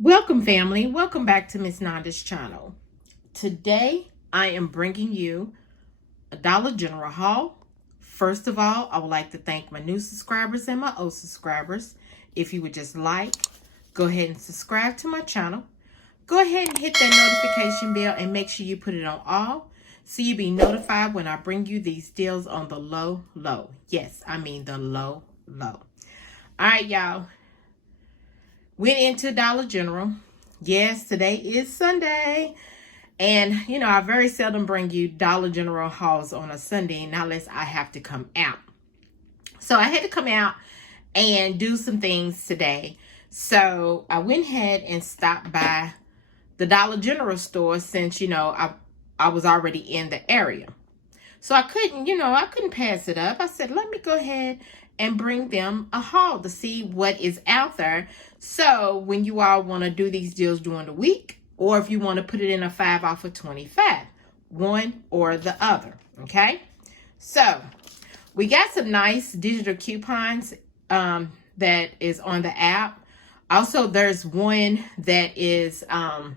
Welcome, family. Welcome back to Miss Nanda's channel. Today, I am bringing you a Dollar General haul. First of all, I would like to thank my new subscribers and my old subscribers. If you would just go ahead and subscribe to my channel. Go ahead and hit that notification bell and make sure you put it on all so you'll be notified when I bring you these deals on the low. Yes, I mean the low. All right, y'all. Went into Dollar General. Yes, today is Sunday. And, I very seldom bring you Dollar General hauls on a Sunday unless I have to come out. So I had to come out and do some things today. So I went ahead and stopped by the Dollar General store since, I was already in the area. So I couldn't pass it up. I said, let me go ahead and bring them a haul to see what is out there. So when you all want to do these deals during the week, or if you want to put it in a 5 off of 25, one or the other, okay? So we got some nice digital coupons that is on the app. Also, there's one that is, I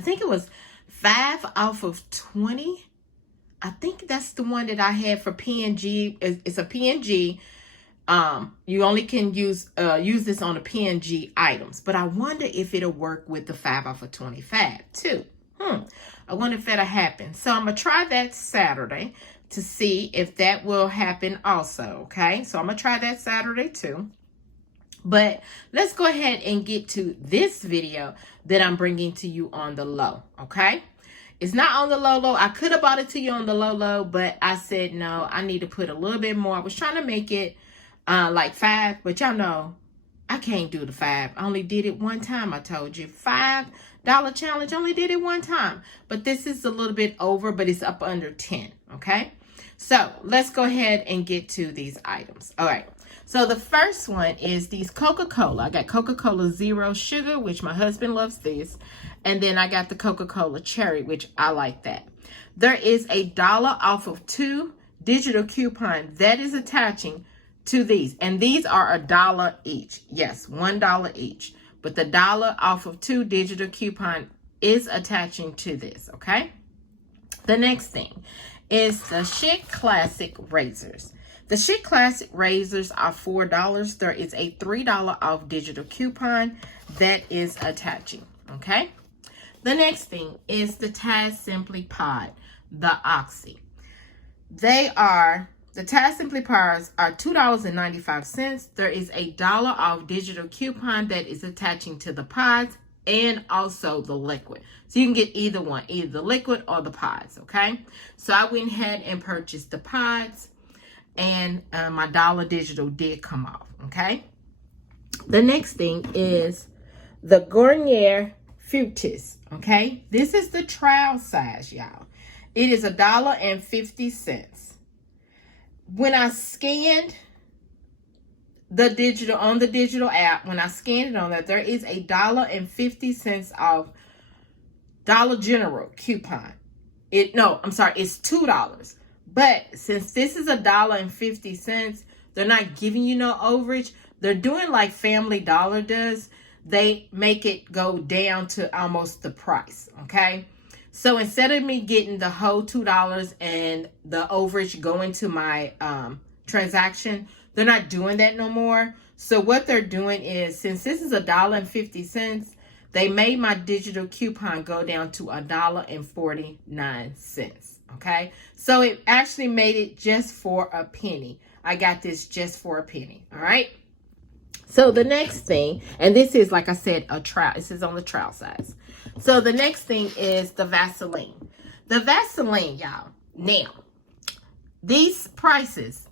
think it was 5 off of 20. I think that's the one that I had for PNG. It's a PNG. You only can use this on the PNG items, but I wonder if it'll work with the 5 off of 25 too. I wonder if that'll happen. So I'm gonna try that Saturday to see if that will happen also. Okay, so I'm gonna try that Saturday too. But let's go ahead and get to this video that I'm bringing to you on the low. Okay. It's not on the low. I could have bought it to you on the low, but I said, no, I need to put a little bit more. I was trying to make it like 5, but y'all know I can't do the 5. I only did it one time. I told you $5 challenge. Only did it one time, but this is a little bit over, but it's up under 10. Okay. So let's go ahead and get to these items. All right. So the first one is these Coca-Cola. I got Coca-Cola Zero Sugar, which my husband loves this. And then I got the Coca-Cola Cherry, which I like that. There is a $1 off of 2 digital coupon that is attaching to these. And these are $1 each. Yes, $1 each. But the $1 off of 2 digital coupon is attaching to this, okay? The next thing is the Chic Classic Razors. The Chic Classic Razors are $4. There is a $3 off digital coupon that is attaching, okay? The next thing is the Taz Simply Pod, the Oxy. The Taz Simply Pods are $2.95. There is a $1 off digital coupon that is attaching to the pods and also the liquid. So you can get either one, either the liquid or the pods, okay? So I went ahead and purchased the pods, and my $1 digital did come off, okay? The next thing is the Garnier Fructis, okay? This is the trial size, y'all. It is $1.50. When I scanned the digital app, when I scanned it on that, there is a $1.50 off Dollar General coupon. It's $2. But since this is $1.50, they're not giving you no overage. They're doing like Family Dollar does. They make it go down to almost the price, okay? So instead of me getting the whole $2 and the overage going to my transaction, they're not doing that no more. So what they're doing is, since this is $1.50, they made my digital coupon go down to $1.49. Okay, so it actually made it just for a penny. I got this just for a penny. All right. So the next thing, and this is, like I said, a trial. This is on the trial size. So the next thing is the Vaseline. The Vaseline, y'all. Now, these prices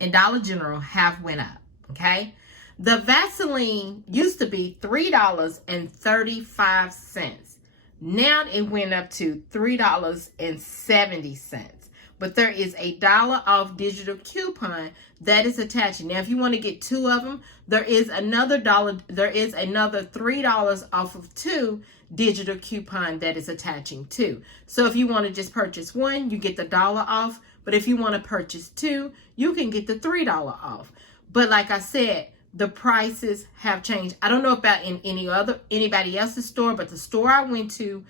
in Dollar General have went up. Okay. The Vaseline used to be $3.35. Now it went up to $3.70. But there is a $1 off digital coupon that is attaching. Now, if you want to get 2 of them, there is another $3 off of 2 digital coupon that is attaching too. So if you want to just purchase 1, you get the $1 off. But if you want to purchase 2, you can get the $3 off. But like I said, the prices have changed. I don't know about in anybody else's store, but the store I went to,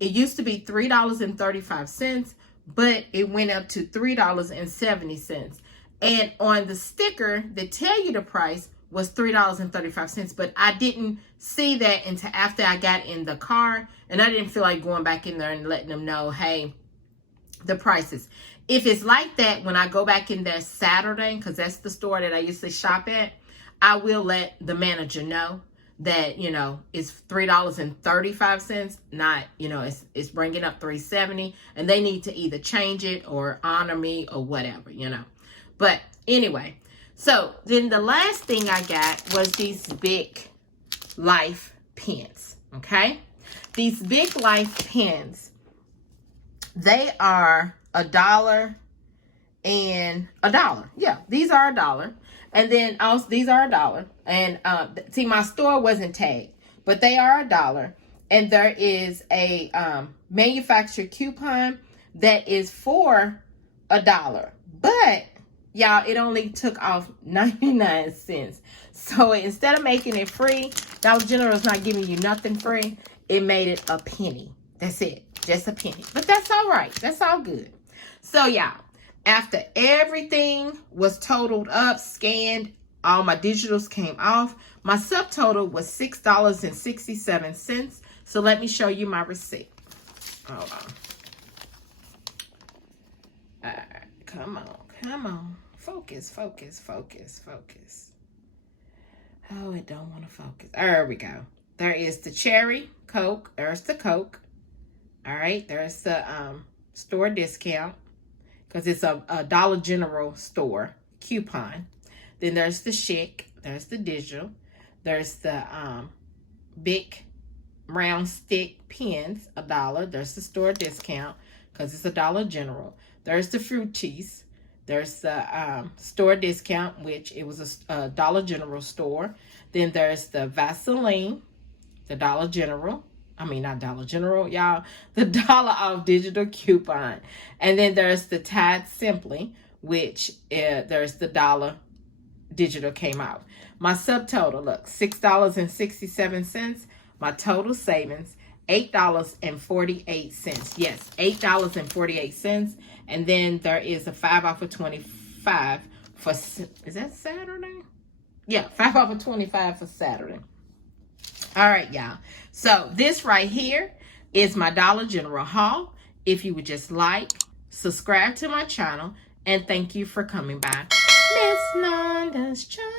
it used to be $3.35, but it went up to $3.70. And on the sticker that tell you the price was $3.35, but I didn't see that until after I got in the car, and I didn't feel like going back in there and letting them know, hey, the prices. If it's like that, when I go back in there Saturday, because that's the store that I usually shop at, I will let the manager know that, you know, it's $3.35, not, you know, it's bringing up $3.70, and they need to either change it or honor me or whatever, you know. But anyway, so then the last thing I got was these Big Life pens, okay? These Big Life pens, they are $1 and $1. Yeah, these are $1. And then also these are $1. And see, my store wasn't tagged, but they are $1. And there is a manufacturer coupon that is for $1. But y'all, it only took off 99 cents. So instead of making it free, Dollar General is not giving you nothing free. It made it a penny. That's it. Just a penny. But that's all right. That's all good. So y'all, after everything was totaled up, scanned, all my digitals came off, my subtotal was $6.67. So let me show you my receipt. Hold on. All right. Come on. Come on. Focus, focus, focus, focus. Oh, it don't want to focus. There we go. There is the cherry Coke. There's the Coke. All right. There's the store discount, because it's a Dollar General store coupon. Then there's the Chic. There's the digital. There's the big round stick pens, $1. There's the store discount, because it's a Dollar General. There's the fruit cheese. There's the store discount, which it was a Dollar General store. Then there's the Vaseline, the Dollar General. I mean, not Dollar General, y'all. The dollar off digital coupon. And then there's the Tide Simply, which there's the $1 digital came out. My subtotal, look, $6.67. My total savings, $8.48. Yes, $8.48. And then there is a 5 off of 25 for, is that Saturday? Yeah, 5 off of 25 for Saturday. All right, y'all. So this right here is my Dollar General haul. If you would just like, subscribe to my channel, and thank you for coming by Miss Nanda's channel.